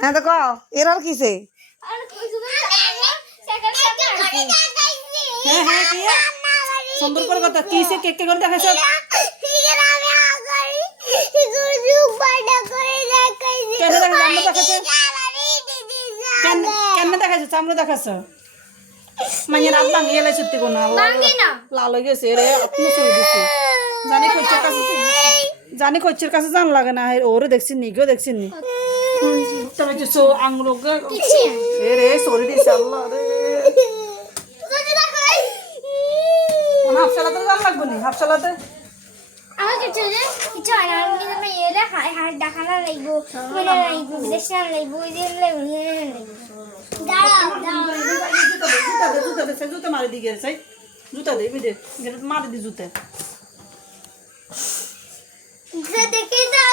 হ্যাঁ তো কও এর আর কিসে হ্যাঁ হ্যাঁ কি সুন্দর করে কথা কিসে কে কে করে দেখাইছ কেন দেখাইছ কেন দেখাইছ চামড়া দেখাইছ মাইয়া রাত ভাঙি এলাই সত্যি কোন লাল হয়ে গেছে রে আপনি শুরু দিছে জানি কোচের কাছে জান লাগে না ওরে দেখছি নি কেউ দেখছি নি তবে কিছু আঙুল এ রে সরি দিছে আল্লাহ রে হাফসালাতে জান লাগবে নি হাফসালাতে আমাকে চলে কিছু আর আমি না এরা হাত দেখালা লাগবো মানে লাগবো দেশে লাগবো ইদের লাগবো দাঁড়াও জুতা মারি দি গেছে জুতা দে বিদে মারি দি জুতা দেখে যা